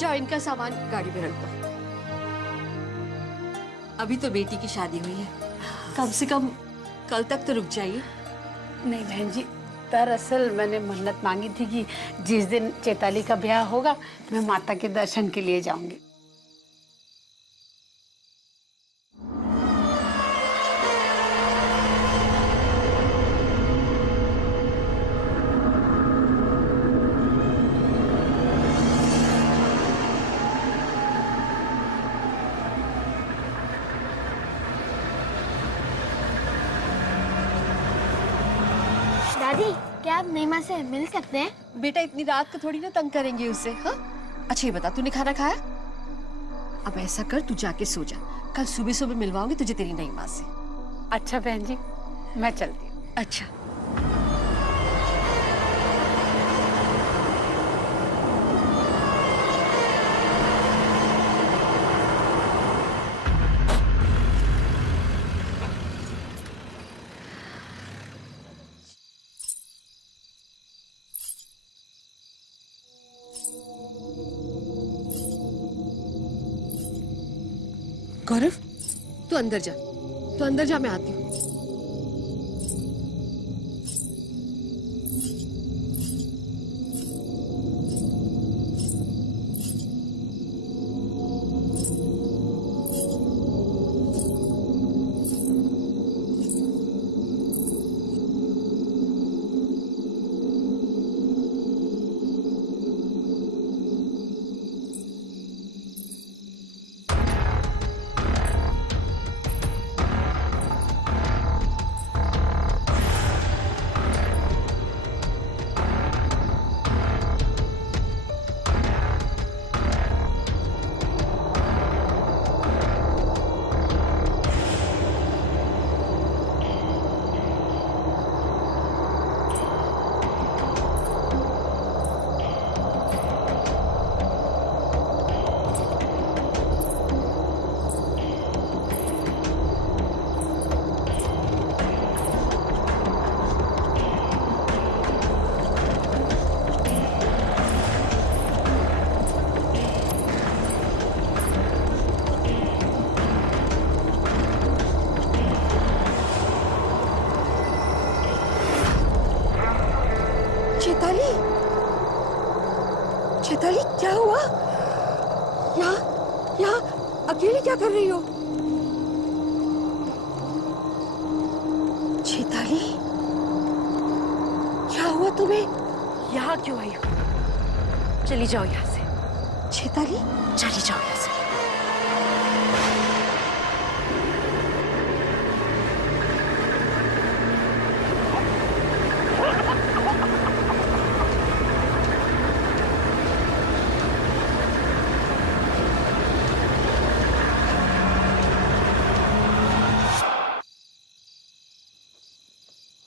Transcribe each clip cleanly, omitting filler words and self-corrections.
जाओ इनका सामान गाड़ी में रख दो। अभी तो बेटी की शादी हुई है, कम से कम कल तक तो रुक जाइए। नहीं बहन जी, दरअसल मैंने मन्नत मांगी थी कि जिस दिन चैताली का ब्याह होगा मैं माता के दर्शन के लिए जाऊंगी। दादी, क्या आप नीमा से मिल सकते हैं? बेटा इतनी रात को थोड़ी ना तंग करेंगे उससे। हाँ अच्छा ये बता, तूने खाना खाया? अब ऐसा कर, तू जाके सो जा, कल सुबह सुबह मिलवाऊंगी तुझे तेरी नई माँ से। अच्छा बहन जी, मैं चलती हूँ। अच्छा। गौरव, तू अंदर जा, तू अंदर जा, मैं आती हूँ। चैताली, चैताली क्या हुआ? यहाँ अकेले क्या कर रही हो? चैताली, क्या हुआ तुम्हें? यहाँ क्यों आई हो? चली जाओ यहाँ से। चैताली, चली जाओ यहाँ से।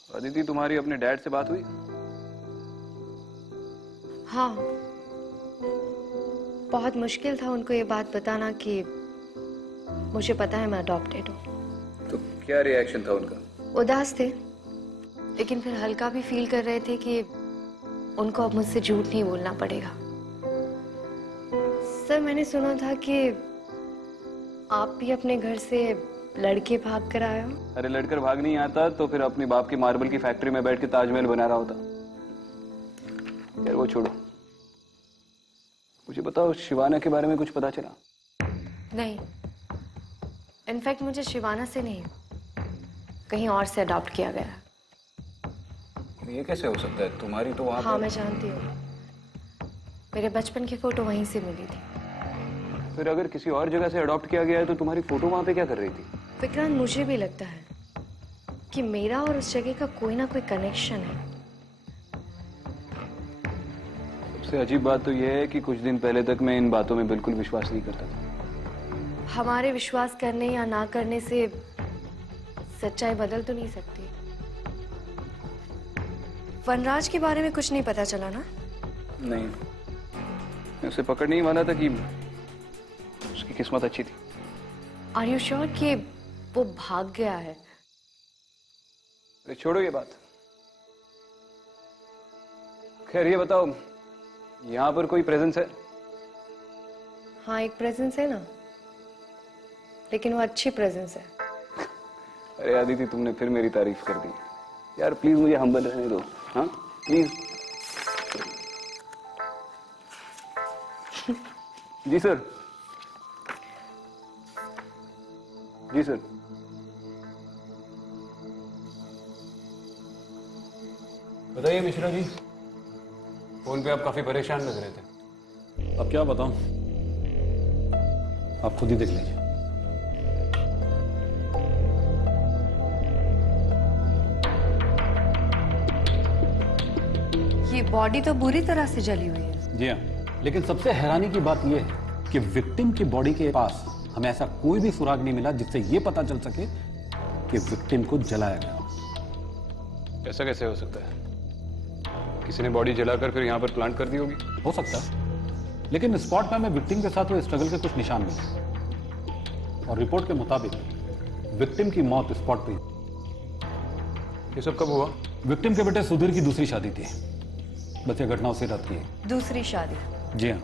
अदिति, तुम्हारी अपने डैड से बात हुई? हाँ, बहुत मुश्किल था उनको ये बात बताना कि मुझे पता है मैं अडॉप्टेड हूँ। तो क्या रिएक्शन था उनका? उदास थे, लेकिन फिर हल्का भी फील कर रहे थे कि उनको अब मुझसे झूठ नहीं बोलना पड़ेगा। सर, मैंने सुना था कि आप भी अपने घर से लड़के भाग कर आए हो। अरे लड़कर भाग नहीं आता तो फिर अपने बाप की मार्बल की फैक्ट्री में बैठ के ताजमहल बना रहा होता। यार वो छोड़ो, मुझे बताओ शिवाना के बारे में कुछ पता चला? नहीं, इनफैक्ट मुझे शिवाना से नहीं, कहीं और से अडॉप्ट किया गया। ये कैसे हो सकता है? तुम्हारी तो वहाँ हाँ मैं जानती हूँ, मेरे बचपन की फोटो वहीं से मिली थी। फिर अगर किसी और जगह से अडॉप्ट किया गया है तो तुम्हारी फोटो वहाँ पे क्या कर रही थी? विक्रांत, मुझे भी लगता है कि मेरा और उस जगह का कोई ना कोई कनेक्शन है। सबसे अजीब बात तो यह है कि कुछ दिन पहले तक मैं इन बातों में बिल्कुल विश्वास नहीं करता था। हमारे विश्वास करने या ना करने से सच्चाई बदल तो नहीं सकती। वनराज के बारे में कुछ नहीं पता चला ना? नहीं, मैं उसे पकड़ नहीं माना था कि उसकी किस्मत अच्छी थी। आर यू श्योर कि वो भाग गया है? अरे छोड़ो ये बात। खैर ये बताओ, यहाँ पर कोई प्रेजेंस है? हाँ एक प्रेजेंस है ना, लेकिन वो अच्छी प्रेजेंस है। अरे आदिति, तुमने फिर मेरी तारीफ कर दी यार। प्लीज मुझे हम्बल रहने दो, हाँ प्लीज। जी सर। जी सर। बताइए मिश्रा जी, फोन पे आप काफी परेशान लग रहे थे। अब क्या बताऊं, आप खुद ही देख लीजिए। ये बॉडी तो बुरी तरह से जली हुई है। जी हाँ, लेकिन सबसे हैरानी की बात यह है कि विक्टिम की बॉडी के पास हमें ऐसा कोई भी सुराग नहीं मिला जिससे यह पता चल सके कि विक्टिम को जलाया गया। ऐसा कैसे हो सकता है? किसी ने बॉडी जलाकर फिर यहाँ पर प्लांट कर दी होगी। हो सकता है, लेकिन स्पॉट में हमें विक्टिम के साथ हुए स्ट्रगल के कुछ निशान मिले और रिपोर्ट के मुताबिक विक्टिम की मौत स्पॉट पे ही। ये सब कब हुआ? विक्टिम के बेटे सुधीर की दूसरी शादी थी। बस ये घटना उसी रात की है। दूसरी शादी? जी हाँ,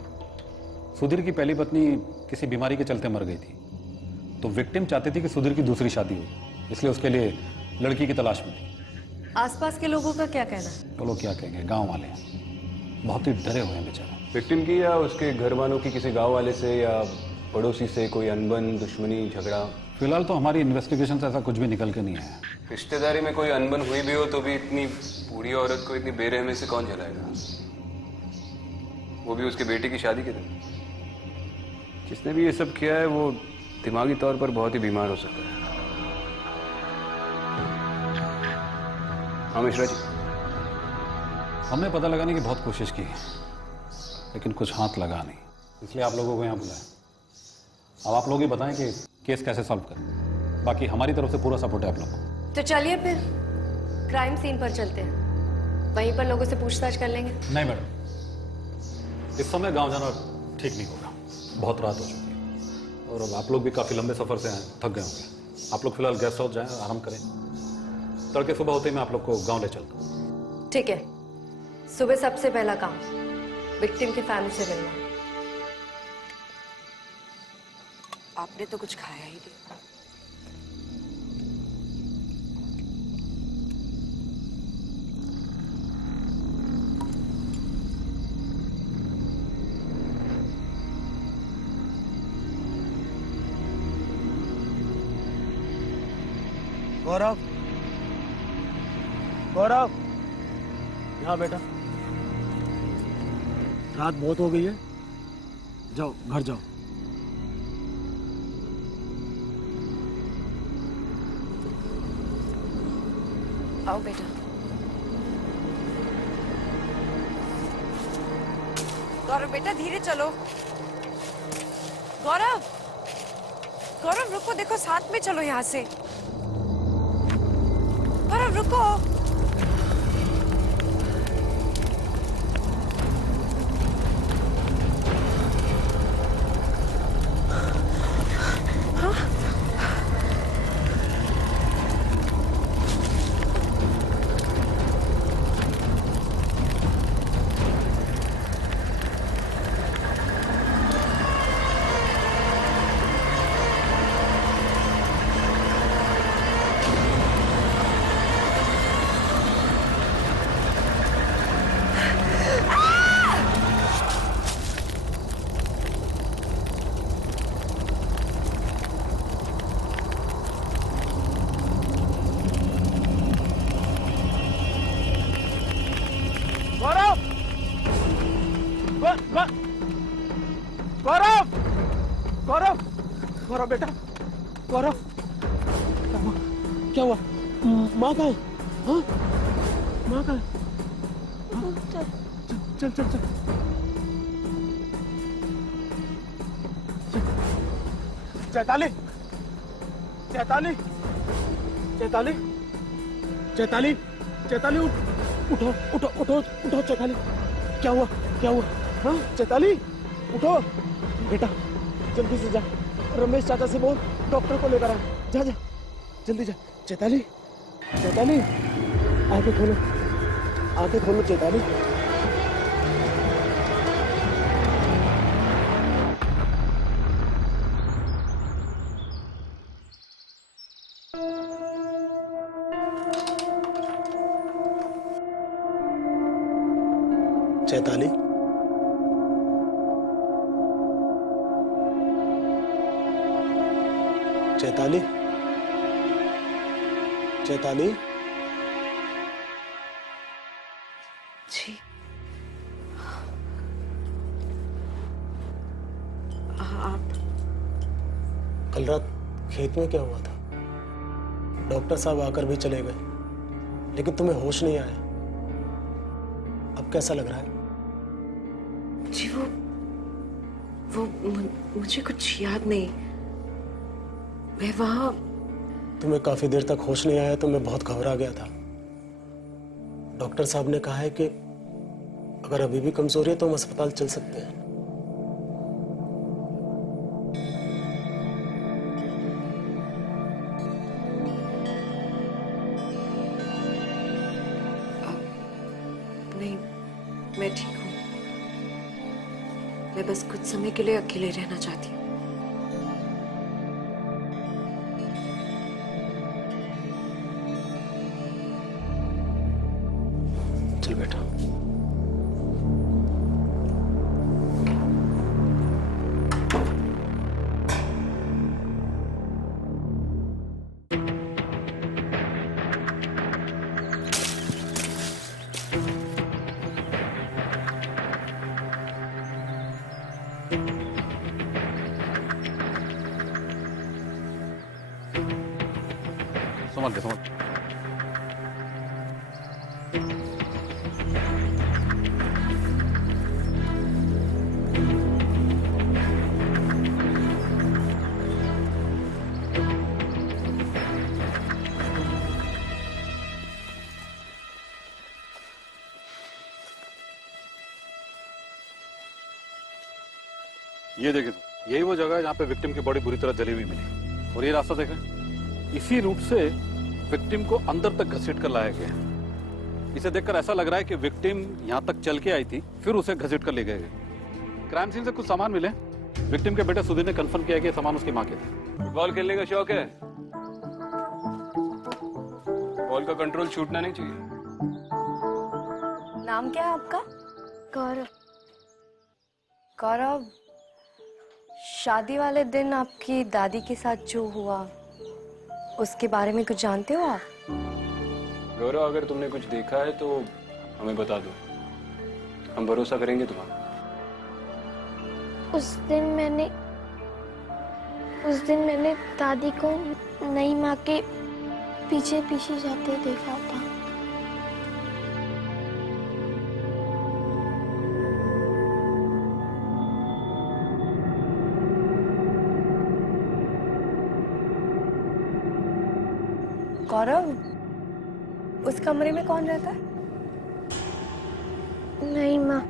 सुधीर की पहली पत्नी किसी बीमारी के चलते मर गई थी, तो विक्टिम चाहती थी कि सुधीर की दूसरी शादी हो, इसलिए उसके लिए लड़की की तलाश में थी। आसपास के लोगों का क्या कहना? वो लोग क्या कहेंगे, गांव वाले बहुत ही डरे हुए हैं बेचारे। विक्टिम की या उसके घर वालों की किसी गांव वाले से या पड़ोसी से कोई अनबन, दुश्मनी, झगड़ा? फिलहाल तो हमारी इन्वेस्टिगेशन से ऐसा कुछ भी निकल के नहीं आया। रिश्तेदारी में कोई अनबन हुई भी हो तो भी इतनी बूढ़ी औरत को इतनी बेरहमी से कौन जलाएगा, वो भी उसके बेटे की शादी के दिन? जिसने भी ये सब किया है वो दिमागी तौर पर बहुत ही बीमार हो सकता है। हाँ मिश्रा जी। हमने पता लगाने की बहुत कोशिश की, लेकिन कुछ हाथ लगा नहीं, इसलिए आप लोगों को यहाँ बुलाया। अब आप लोग ही बताएं कि केस कैसे सॉल्व करें। बाकी हमारी तरफ से पूरा सपोर्ट है आप लोग को। तो चलिए फिर क्राइम सीन पर चलते हैं, वहीं पर लोगों से पूछताछ कर लेंगे। नहीं मैडम, इस समय गांव जाना ठीक नहीं होगा, बहुत रात हो चुकी है और अब आप लोग भी काफ़ी लंबे सफ़र से आए, थक गए होंगे। आप लोग फिलहाल गेस्ट हाउस जाएं, आराम करें। तड़के सुबह होते ही मैं आप लोग को गांव ले चलता हूँ। ठीक है, सुबह सबसे पहला काम विक्टिम की फैमिली से मिलना। आपने तो कुछ खाया ही नहीं। गौरव, गौरव, यहाँ बेटा। रात बहुत हो गई है, जाओ घर जाओ। आओ बेटा। गौरव बेटा धीरे चलो। गौरव, गौरव रुको, देखो साथ में चलो यहाँ से। गौरव रुको। गौरव, गौरव, गौरव बेटा, गौरव, क्या हुआ? माँ कहाँ है? हाँ? माँ कहाँ है? हाँ? चल चल चल चैताली, चैताली, चैताली, चैताली, चैताली, उठो उठो उठो उठो चैताली। क्या हुआ? क्या हुआ? हाँ चैताली, उठो बेटा, जल्दी से जा, रमेश चाचा से बोल डॉक्टर को लेकर आ। जा जा जल्दी जा। चैताली, चैताली, आंखें खोलो, आंखें खोलो चैताली। चैताली, चैताली, चैताली। जी आप कल रात खेत में क्या हुआ था? डॉक्टर साहब आकर भी चले गए, लेकिन तुम्हें होश नहीं आया। अब कैसा लग रहा है? जी वो मुझे कुछ याद नहीं। मैं वहां तुम्हें काफी देर तक होश नहीं आया तो मैं बहुत घबरा गया था। डॉक्टर साहब ने कहा है कि अगर अभी भी कमजोरी है तो हम अस्पताल चल सकते हैं। नहीं, मैं ठीक हूँ। मैं बस कुछ समय के लिए अकेले रहना चाहती हूँ। चल बेटा। समझ गया, समझ गया। ये देखिए, यही वो जगह है जहाँ पे विक्टिम की बॉडी बुरी तरह जली हुई मिली। और ये रास्ता देखें, इसी रूट से विक्टिम को अंदर तक घसीट कर लाया गया है। इसे देखकर ऐसा लग रहा है कि विक्टिम यहाँ तक चल के आई थी, फिर उसे घसीट कर ले गए। क्राइम सीन से कुछ सामान मिले। विक्टिम के बेटे सुधीर ने कंफर्म किया कि ये सामान उसकी माँ के थे। बॉल खेलने का शौक है? बॉल का कंट्रोल छूटना नहीं चाहिए। नाम क्या है आपका? गौरव। गौरव, शादी वाले दिन आपकी दादी के साथ जो हुआ उसके बारे में कुछ जानते हो आप? गौरव, अगर तुमने कुछ देखा है तो हमें बता दो, हम भरोसा करेंगे तुम्हारा। उस दिन मैंने दादी को नई माँ के पीछे पीछे जाते देखा था। गौरव, उस कमरे में कौन रहता है? नई माँ।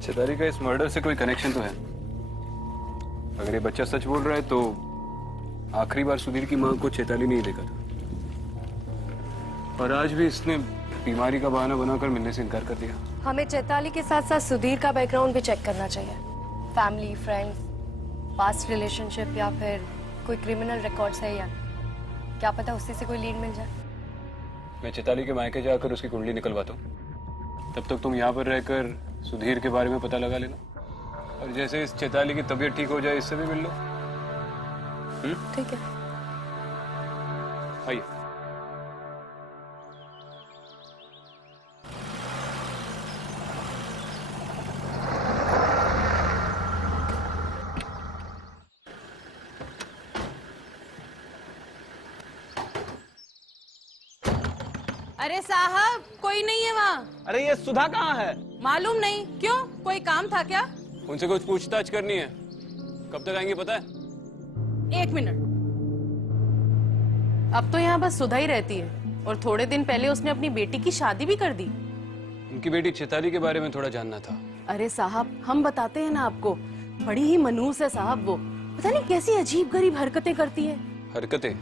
चैताली का इस मर्डर से कोई कनेक्शन तो है। अगर ये बच्चा सच बोल रहा है तो आखिरी बार सुधीर की माँ को चैताली नहीं देखा था, और आज भी इसने बीमारी का बहाना बनाकर मिलने से इनकार कर दिया। हमें चैताली के साथ साथ सुधीर का बैकग्राउंड भी चेक करना चाहिए। फैमिली, फ्रेंड्स, पास्ट रिलेशनशिप या फिर कोई क्रिमिनल रिकॉर्ड्स है, या क्या पता उससे से कोई लीड मिल जाए। मैं चैताली के मायके जाकर उसकी कुंडली निकलवाता हूँ, तब तक तुम यहाँ पर रहकर सुधीर के बारे में पता लगा लेना, और जैसे इस चैताली की तबीयत ठीक हो जाए इससे भी मिल लो। ठीक है। आइए। अरे साहब, कोई नहीं है वहाँ। अरे ये सुधा कहाँ है? मालूम नहीं। क्यों, कोई काम था क्या? उनसे कुछ पूछताछ करनी है। कब तक आएंगे पता है? 1 मिनट। अब तो यहाँ बस सुधा ही रहती है, और थोड़े दिन पहले उसने अपनी बेटी की शादी भी कर दी। उनकी बेटी चैताली के बारे में थोड़ा जानना था। अरे साहब, हम बताते हैं ना आपको, बड़ी ही मनहूस है साहब वो। पता नहीं कैसी अजीब गरीब हरकतें करती है। हरकतें?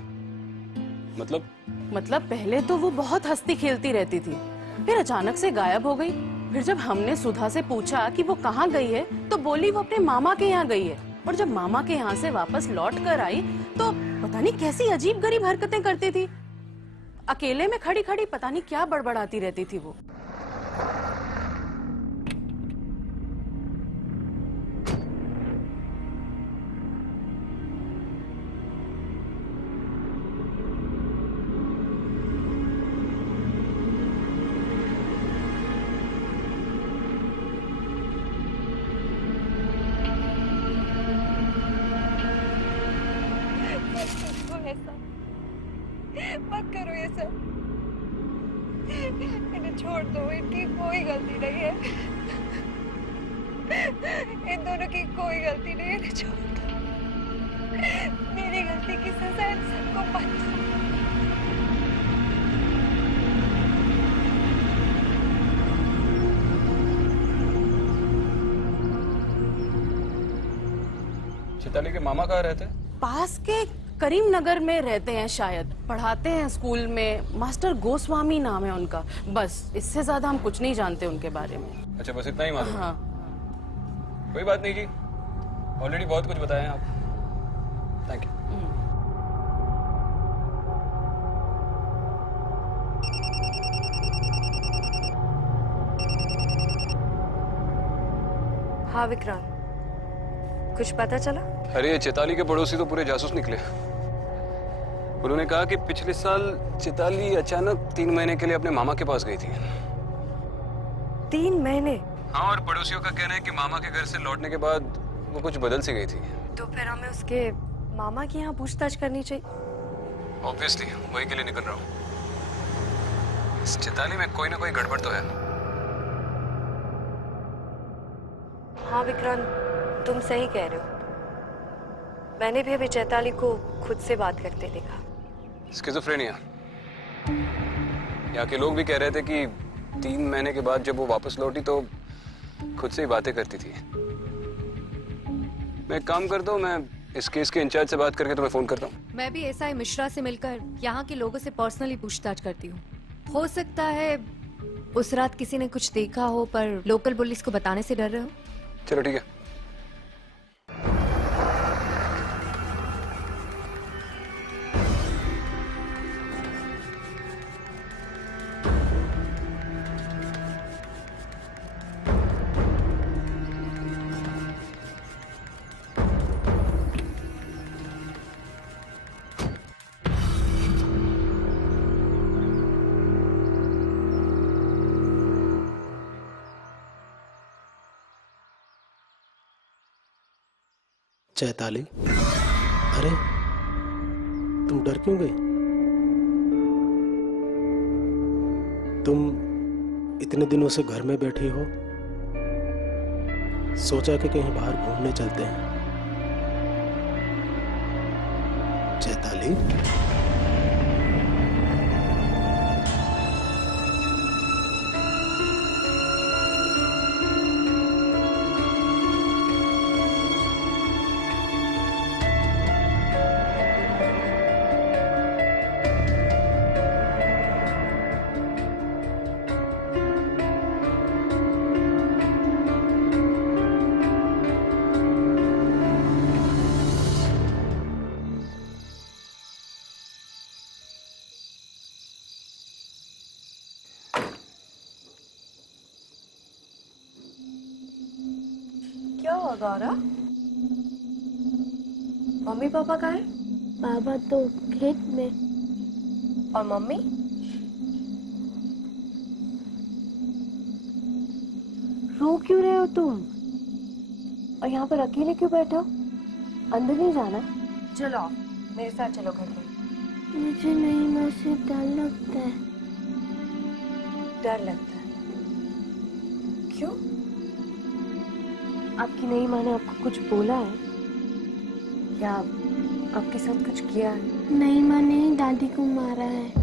मतलब पहले तो वो बहुत हंसती खेलती रहती थी, फिर अचानक से गायब हो गई। फिर जब हमने सुधा से पूछा कि वो कहाँ गई है तो बोली वो अपने मामा के यहाँ गई है। और जब मामा के यहाँ से वापस लौट कर आई तो पता नहीं कैसी अजीब गरीब हरकतें करती थी। अकेले में खड़ी खड़ी पता नहीं क्या बड़बड़ाती रहती थी वो। मत करो ये सब, इन्हें छोड़ दो, इनकी कोई गलती नहीं है, इन दोनों की कोई गलती नहीं है, इन्हें छोड़ दो, मेरी गलती की सजा इन सबको मत दो। चैताली के मामा कहाँ रहते हैं? पास के करीम नगर में रहते हैं शायद, पढ़ाते हैं स्कूल में, मास्टर गोस्वामी नाम है उनका। बस इससे ज्यादा हम कुछ नहीं जानते उनके बारे में। अच्छा, बस इतना ही मालूम? हाँ। कोई बात नहीं जी, ऑलरेडी बहुत कुछ बताया आप। Thank you. हाँ विक्रांत, कुछ पता चला? अरे चैताली के पड़ोसी तो पूरे जासूस निकले। उन्होंने कहा कि पिछले साल चैताली अचानक 3 महीने के लिए अपने मामा के पास गई थी। 3 महीने? हाँ, और पड़ोसियों का कहना है कि मामा के घर से लौटने के बाद वो कुछ बदल सी गई थी। तो फिर हमें उसके मामा के यहाँ पूछताछ करनी चाहिए। ऑब्वियसली वही के लिए निकल रहा हूँ। इस चैताली में कोई ना कोई गड़बड़ तो है। हाँ विक्रांत, तुम सही कह रहे हो। मैंने भी अभी चैताली को खुद से बात करते देखा। स्किज़ोफ्रेनिया। यहाँ के लोग भी कह रहे थे कि 3 महीने के बाद जब वो वापस लौटी तो खुद से ही बातें करती थी। मैं एक काम करता हूँ, मैं इस केस के इंचार्ज से बात करके तुम्हें फोन करता हूँ। मैं भी एसआई मिश्रा से मिलकर यहाँ के लोगों से पर्सनली पूछताछ करती हूँ। हो सकता है उस रात किसी ने कुछ देखा हो पर लोकल पुलिस को बताने से डर रहे हो। चलो ठीक है। चैताली, अरे तुम डर क्यों गई? तुम इतने दिनों से घर में बैठी हो, सोचा कि कहीं बाहर घूमने चलते हैं। चैताली, क्या हुआ गौरव? मम्मी पापा कहाँ हैं? पापा तो खेत में। और मम्मी? रो क्यों रहे हो तुम? और यहाँ पर अकेले क्यों बैठे हो? अंदर नहीं जाना? चलो आओ, मेरे साथ चलो घर में। मुझे नहीं माँ से डर लगता है। डर लगता है? क्यों? आपकी नई माँ ने आपको कुछ बोला है या आपके साथ कुछ किया है? नई माँ ने ही दादी को मारा है।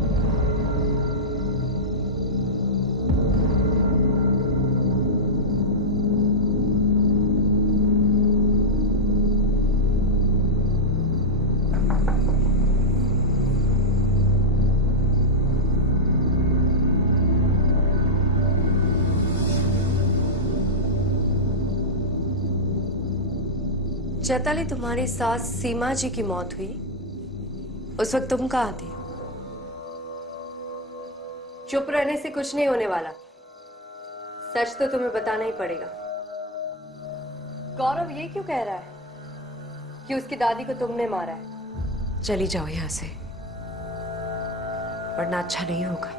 चैताली, तुम्हारी सास सीमा जी की मौत हुई, उस वक्त तुम कहाँ थी? चुप रहने से कुछ नहीं होने वाला, सच तो तुम्हें बताना ही पड़ेगा। गौरव ये क्यों कह रहा है कि उसकी दादी को तुमने मारा है? चली जाओ यहां से, वरना अच्छा नहीं होगा।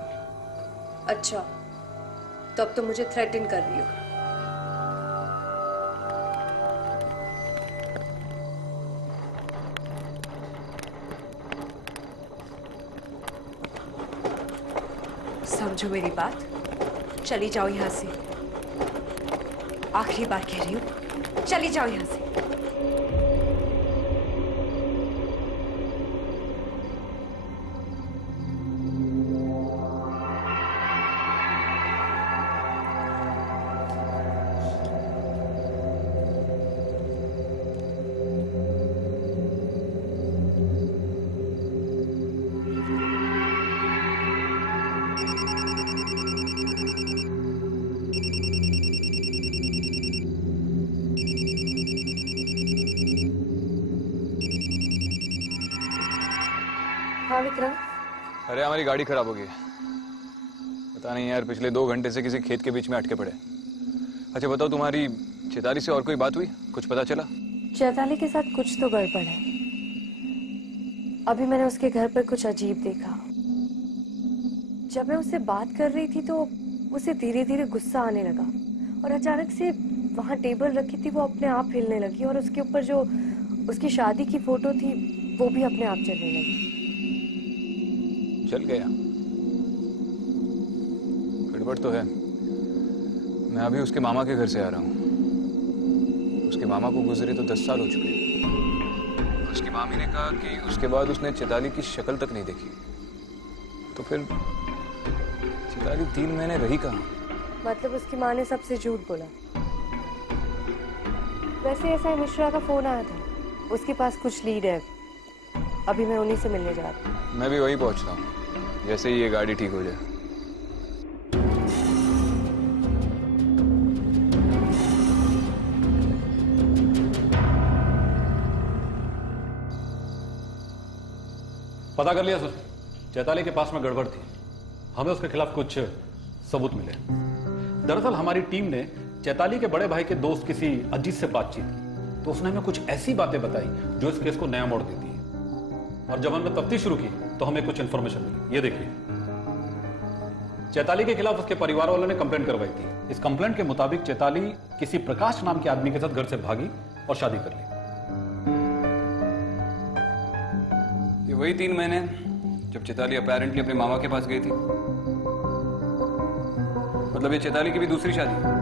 अच्छा, तो अब तुम मुझे थ्रेटन कर रही हो। समझो मेरी बात, चली जाओ यहां से। आखिरी बार कह रही हूं, चली जाओ यहां से। हाँ विक्रम। अरे हमारी गाड़ी खराब हो गई है। पता नहीं यार, पिछले 2 घंटे से किसी खेत के बीच में अटके पड़े। अच्छा बताओ, तुम्हारी चैताली से और कोई बात हुई? कुछ पता चला? चैताली के साथ कुछ तो गड़बड़ है। अभी मैंने उसके घर पर कुछ अजीब देखा। जब मैं उससे बात कर रही थी तो उसे धीरे धीरे गुस्सा आने लगा और अचानक से वहां टेबल रखी थी वो अपने आप हिलने लगी और उसके ऊपर जो उसकी शादी की फोटो थी वो भी अपने आप चलने लगी। चल गया? गड़बड़ तो है। मैं अभी उसके मामा के घर से आ रहा हूँ। उसके मामा को गुजरे तो 10 साल हो चुके हैं। उसकी मामी ने कहा कि उसके बाद उसने चैताली की शक्ल तक नहीं देखी। तो फिर चैताली 3 महीने रही कहाँ? मतलब उसकी माँ ने सबसे झूठ बोला। वैसे ऐसा मिश्रा का फोन आया था, उसके पास कुछ लीड है। अभी मैं उन्हीं से मिलने जा रही हूँ। मैं भी वही पहुंच रहा हूँ, जैसे ही ये गाड़ी ठीक हो जाए। पता कर लिया सर, चैताली के पास में गड़बड़ थी। हमें उसके खिलाफ कुछ सबूत मिले। दरअसल हमारी टीम ने चैताली के बड़े भाई के दोस्त किसी अजीत से बातचीत की, तो उसने हमें कुछ ऐसी बातें बताई जो इस केस को नया मोड़ देती है। और जब हमने तफ्तीश शुरू की तो हमें कुछ इंफॉर्मेशन मिली। ये देखिए, चैताली के खिलाफ उसके परिवार वालों ने कंप्लेंट करवाई थी। इस कंप्लेंट के मुताबिक चैताली किसी प्रकाश नाम के आदमी के साथ घर से भागी और शादी कर ली। ये वही 3 महीने जब चैताली अपैरेंटली अपने मामा के पास गई थी। मतलब ये चैताली की भी दूसरी शादी है।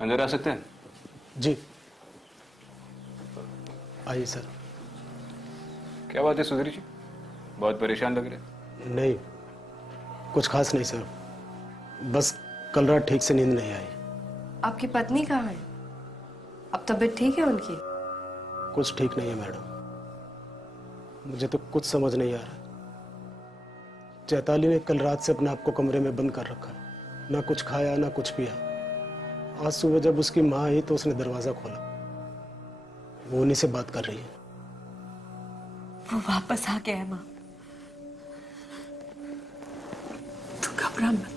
अंदर आ सकते हैं? जी आइए सर। क्या बात है सुधीर जी, बहुत परेशान लग रहे। नहीं, कुछ खास नहीं सर, बस कल रात ठीक से नींद नहीं आई। आपकी पत्नी कहाँ है? अब तबीयत ठीक है उनकी? कुछ ठीक नहीं है मैडम। मुझे तो कुछ समझ नहीं आ रहा। चैताली ने कल रात से अपने आप को कमरे में बंद कर रखा, ना कुछ खाया ना कुछ पिया। आज सुबह जब उसकी माँ आई तो उसने दरवाजा खोला, वो उन्हीं से बात कर रही है। वो वापस आ गया है माँ। तू घबरा मत।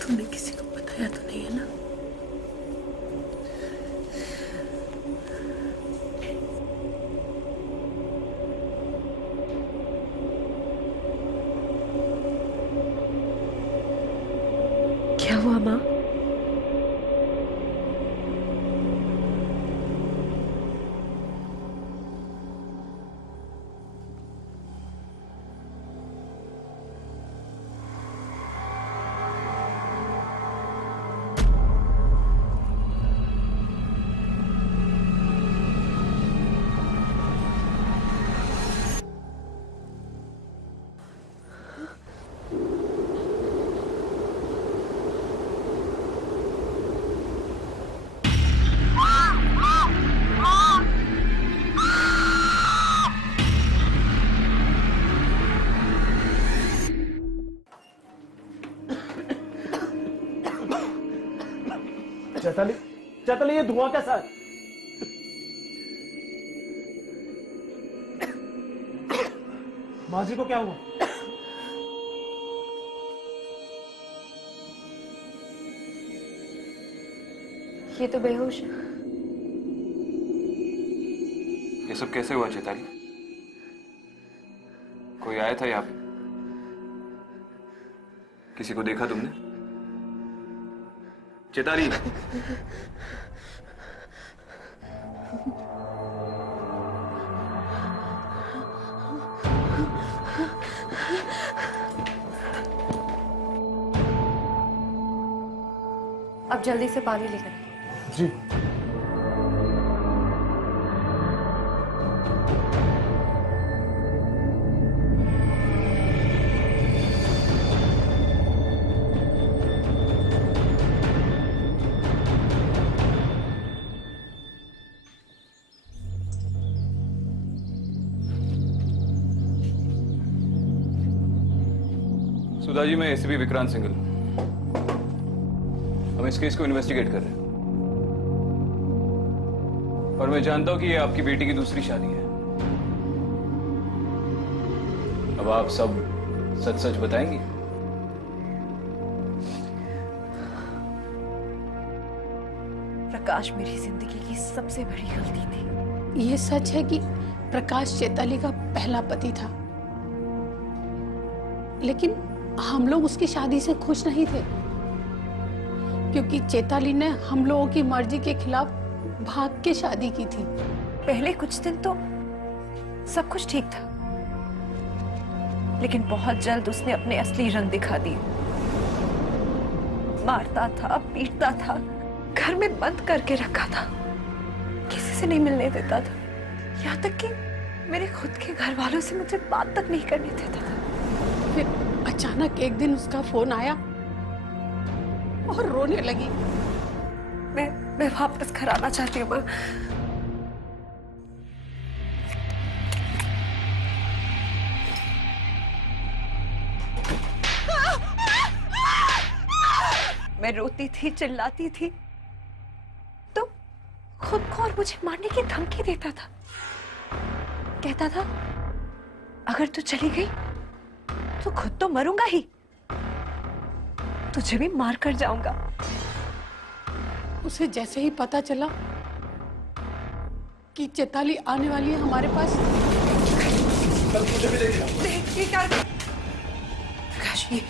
तूने किसी को बताया तो नहीं है ना? क्या हुआ माँ? चैताली, चैताली, ये धुआं कैसा है? माँ जी को क्या हुआ? ये तो बेहोश है। ये सब कैसे हुआ चैताली? कोई आया था यहाँ पे? किसी को देखा तुमने? चैताली, अब जल्दी से पानी लेकर आइए। जी। सुधा जी, मैं एसीपी विक्रांत सिंघल। हम इस केस को इन्वेस्टिगेट कर रहे हैं और मैं जानता हूं कि ये आपकी बेटी की दूसरी शादी है। अब आप सब सच सच बताएंगी? प्रकाश मेरी जिंदगी की सबसे बड़ी गलती थी। ये सच है कि प्रकाश चैताली का पहला पति था, लेकिन हम लोग उसकी शादी से खुश नहीं थे क्योंकि चैताली ने हम लोगों की मर्जी के खिलाफ भाग के शादी की थी। पहले कुछ दिन तो सब कुछ ठीक था, लेकिन बहुत जल्द उसने अपने असली रंग दिखा दिए। मारता था, पीटता था, घर में बंद करके रखा था, किसी से नहीं मिलने देता था, यहाँ तक कि मेरे खुद के घर वालों से मुझे बात तक नहीं करने देता था। फिर अचानक एक दिन उसका फोन आया और रोने लगी। मैं वापस घर आना चाहती हूँ माँ। मैं रोती थी, चिल्लाती थी, तो खुद को और मुझे मारने की धमकी देता था। कहता था अगर तू चली गई तो खुद तो मरूंगा ही, तुझे भी मार कर जाऊंगा। उसे जैसे ही पता चला कि चैताली आने वाली है हमारे पास, ये क्या प्रकाश, ये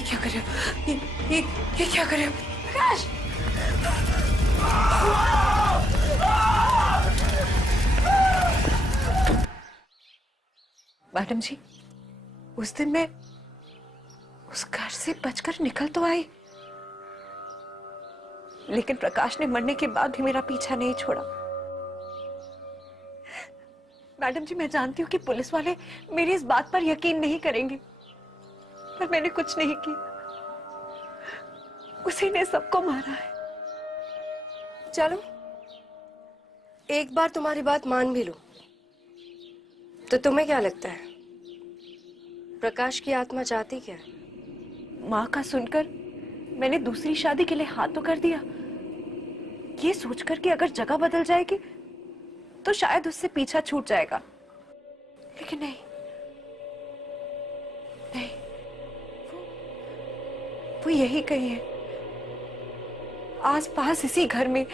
क्या कर रहे हो? ये क्या कर रहे हो प्रकाश? मैडम जी, उस दिन मैं उस घर से बचकर निकल तो आई, लेकिन प्रकाश ने मरने के बाद भी मेरा पीछा नहीं छोड़ा। मैडम जी, मैं जानती हूँ कि पुलिस वाले मेरी इस बात पर यकीन नहीं करेंगे, पर मैंने कुछ नहीं किया, उसी ने सबको मारा है। चलो, एक बार तुम्हारी बात मान भी लो, तो तुम्हें क्या लगता है प्रकाश की आत्मा चाहती क्या है? माँ का सुनकर मैंने दूसरी शादी के लिए हाँ तो कर दिया, ये सोचकर कि अगर जगह बदल जाएगी तो शायद उससे पीछा छूट जाएगा। लेकिन नहीं नहीं, वो यही कही है, आस पास इसी घर में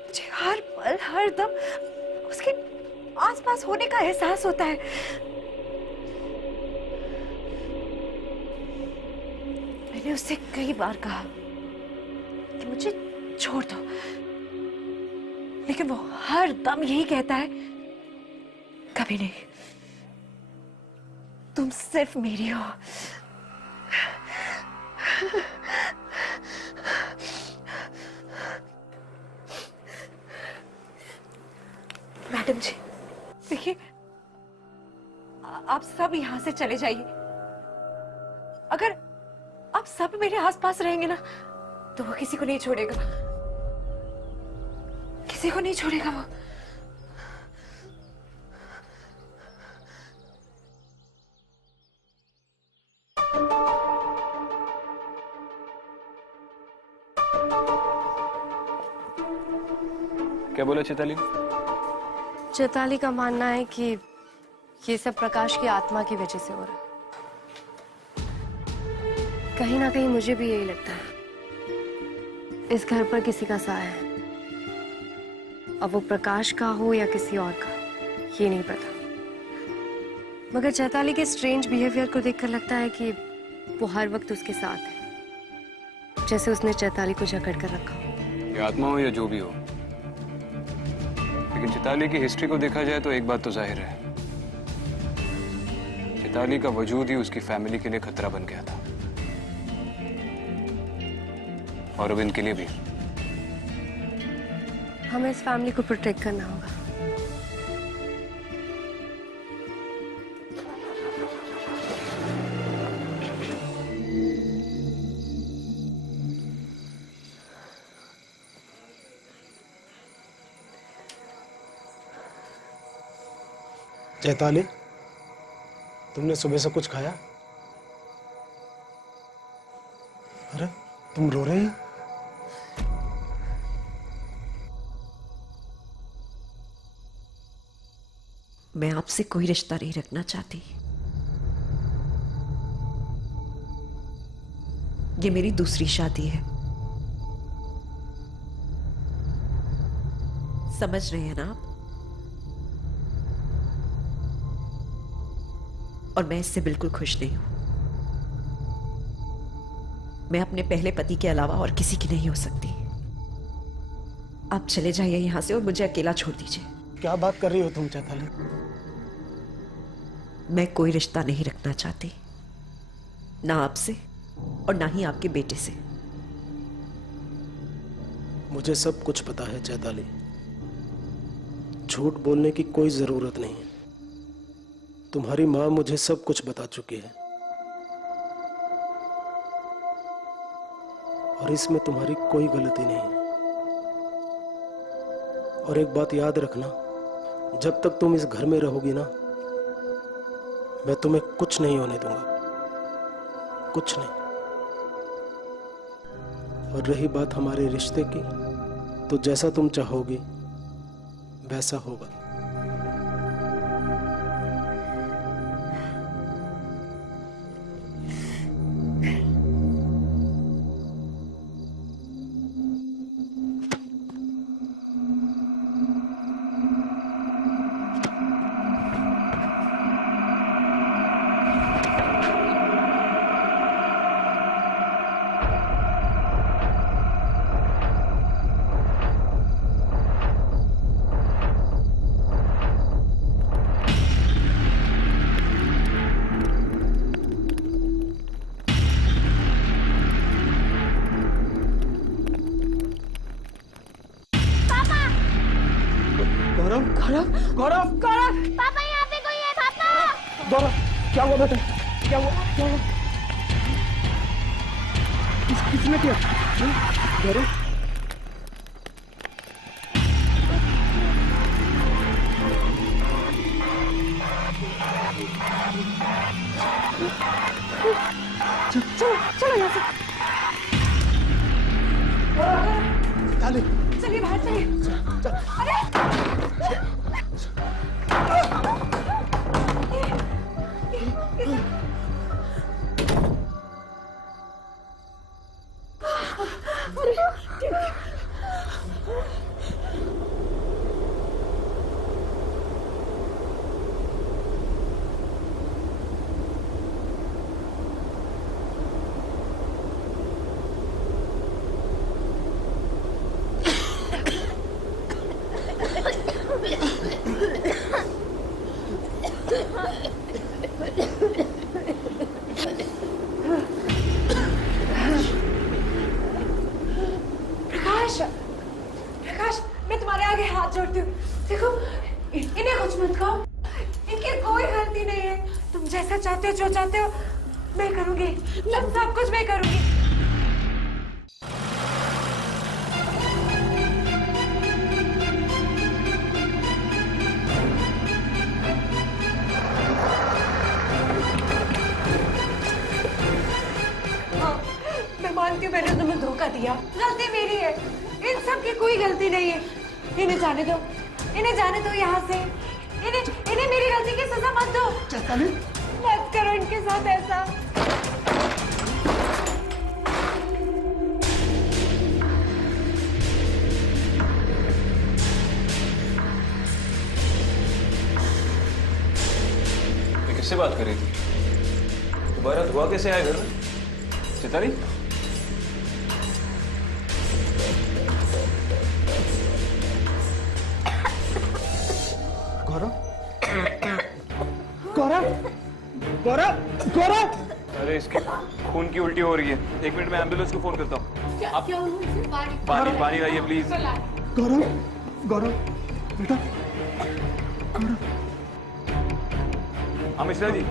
मुझे हर पल हर दम उसके आस पास होने का एहसास होता है। मैंने उससे कई बार कहा कि मुझे छोड़ दो, लेकिन वो हर दम यही कहता है, कभी नहीं, तुम सिर्फ मेरी हो। मैडम जी देखिए, आप सब यहां से चले जाइए। अगर आप सब मेरे आसपास रहेंगे ना तो वो किसी को नहीं छोड़ेगा, किसी को नहीं छोड़ेगा वो। क्या बोला चैताली? चैताली का मानना है कि ये सब प्रकाश की आत्मा की वजह से हो रहा है। कहीं ना कहीं मुझे भी यही लगता है, इस घर पर किसी का साया है। अब वो प्रकाश का हो या किसी और का, ये नहीं पता। मगर चैताली के स्ट्रेंज बिहेवियर को देखकर लगता है कि वो हर वक्त उसके साथ है, जैसे उसने चैताली को जकड़ कर रखा हो। ये आत्मा हो या जो भी हो, लेकिन चैताली की हिस्ट्री को देखा जाए तो एक बात तो जाहिर है, चैताली का वजूद ही उसकी फैमिली के लिए खतरा बन गया था, और अब इनके लिए भी। हमें इस फैमिली को प्रोटेक्ट करना होगा। चैताली, तुमने सुबह से कुछ खाया? अरे तुम रो रही हो? मैं आपसे कोई रिश्ता नहीं रखना चाहती। ये मेरी दूसरी शादी है, समझ रहे हैं ना आप? और मैं इससे बिल्कुल खुश नहीं हूं। मैं अपने पहले पति के अलावा और किसी की नहीं हो सकती। आप चले जाइए यहां से और मुझे अकेला छोड़ दीजिए। क्या बात कर रही हो तुम चैताली? मैं कोई रिश्ता नहीं रखना चाहती, ना आपसे और ना ही आपके बेटे से। मुझे सब कुछ पता है चैताली, झूठ बोलने की कोई जरूरत नहीं है। तुम्हारी माँ मुझे सब कुछ बता चुकी है, और इसमें तुम्हारी कोई गलती नहीं है। और एक बात याद रखना, जब तक तुम इस घर में रहोगी ना, मैं तुम्हें कुछ नहीं होने दूंगा, कुछ नहीं। और रही बात हमारे रिश्ते की, तो जैसा तुम चाहोगी वैसा होगा। गौरव, गौरव, गौरव, गौरव, पापा यहाँ पे कोई है पापा। गौरव, क्या हुआ बेटा? क्या हुआ? क्या हुआ? किसने किया? गौरव, चलो चलो यहाँ से। चैताली चलिए बाहर चलिए। अरे प्रकाश, प्रकाश, मैं तुम्हारे आगे हाथ जोड़ती हूँ। देखो, इन्हें कुछ मत कहो। इनकी कोई गलती नहीं है। तुम जैसा चाहते हो, जो चाहते हो, मैं करूँगी। सब कुछ मैं करूँगी। मैं मानती हूँ मैंने तुम्हें धोखा दिया, गलती मेरी है। इन सब की कोई गलती नहीं है। इन्हें जाने दो, इन्हें जाने दो यहाँ से। इन्हें मेरी गलती की सजा मत दो। चैताली मत करो इनके साथ ऐसा। ये किससे बात कर रही थी? दोबारा धुआं कैसे आया घर में? चैताली? गौरव गौरव गौरव गौरव अरे इसके खून की उल्टी हो रही है। 1 मिनट में एम्बुलेंस को फोन करता हूँ। आप पानी पानी लाइए प्लीज। गौरव गौरव बेटा हाँ मिश्रा जी,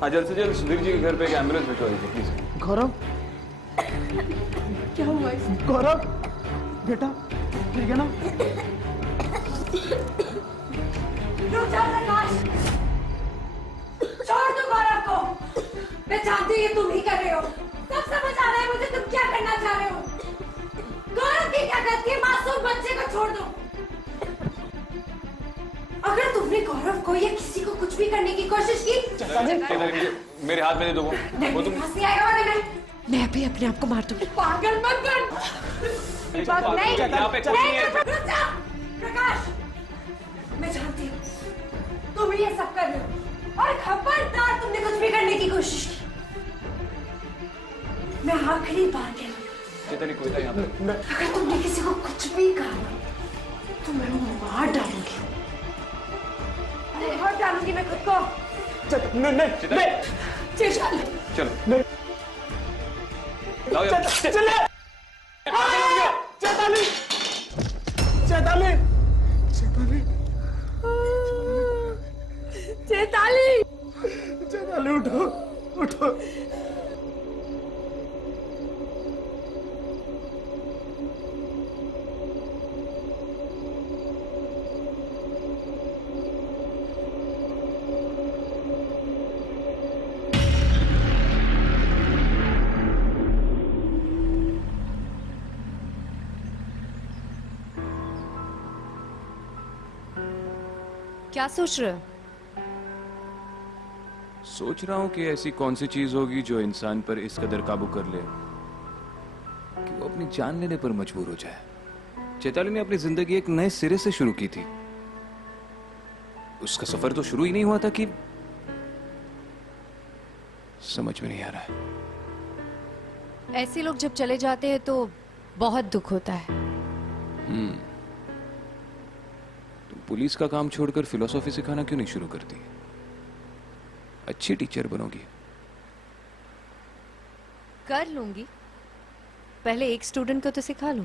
हाँ जल्द से जल्द सुधीर जी के घर पे एक एम्बुलेंस भिजवा दीजिए प्लीज। गौरव क्या हुआ इसे? गौरव बेटा ठीक है ना? रुक जाओ प्रकाश, छोड़ दो गौरव को। मैं जानती हूँ ये तुम ही कर रहे हो। सब समझ आ रहा है मुझे तुम क्या करना चाह रहे हो। गौरव की क्या गलती है? मासूम बच्चे को छोड़ दो। अगर तुमने गौरव को या किसी को कुछ भी करने की कोशिश की, मेरे हाथ में दे दो वो तुम। हंसी आएगा वरना मैं भी अपने आप को मार दूंगी। पागल मत बन। नहीं, यहाँ पे कुछ नहीं है। रुक जा। प्रकाश, मैं जानती हूँ तुम ये सब कर रहे हो और खबरदार तुमने कुछ भी करने की कोशिश की। मैं आखिरी बार कह रही हूँ, चैताली कोई था यहाँ पे? अगर तुमने किसी को कुछ भी कहा तो मैं मार डालूंगी। मार डालूंगी मैं खुद को। नहीं चल चलो लाओ यार। चले चैताली चैताली चैताली चैताली, चैताली उठो उठो। क्या सोच रहे हो? सोच रहा हूँ कि ऐसी कौन सी चीज होगी जो इंसान पर इस कदर काबू कर ले कि वो अपनी जान लेने पर मजबूर हो जाए। चैताली ने अपनी जिंदगी एक नए सिरे से शुरू की थी। उसका सफर तो शुरू ही नहीं हुआ था कि समझ में नहीं आ रहा है। ऐसे लोग जब चले जाते हैं तो बहुत दुख होता है। तुम पुलिस का काम छोड़कर फिलोसॉफी सिखाना क्यों नहीं शुरू करती? अच्छी टीचर बनोगी। कर लूंगी, पहले एक स्टूडेंट को तो सिखा लूं।